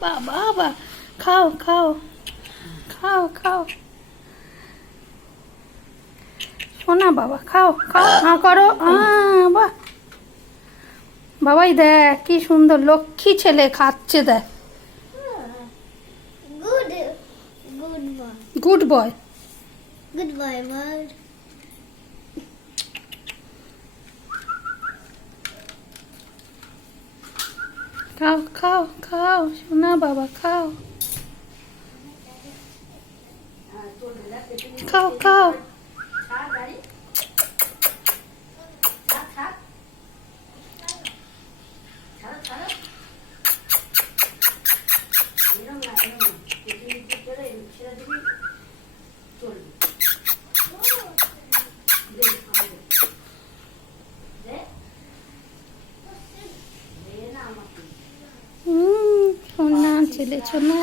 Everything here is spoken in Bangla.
বাবা বা খাও খাও খাও খাও শোনা বাবা, খাও খাও, হাঁ করো, বাহ বাবাই দেখ কি সুন্দর লক্ষ্মী ছেলে খাচ্ছে, দেখ Good. Good boy. Good boy. Good boy, bird. খাও খাও খাও শোনা বাবা, খাও খাও খাও। সোনা ছেলে, সোনা।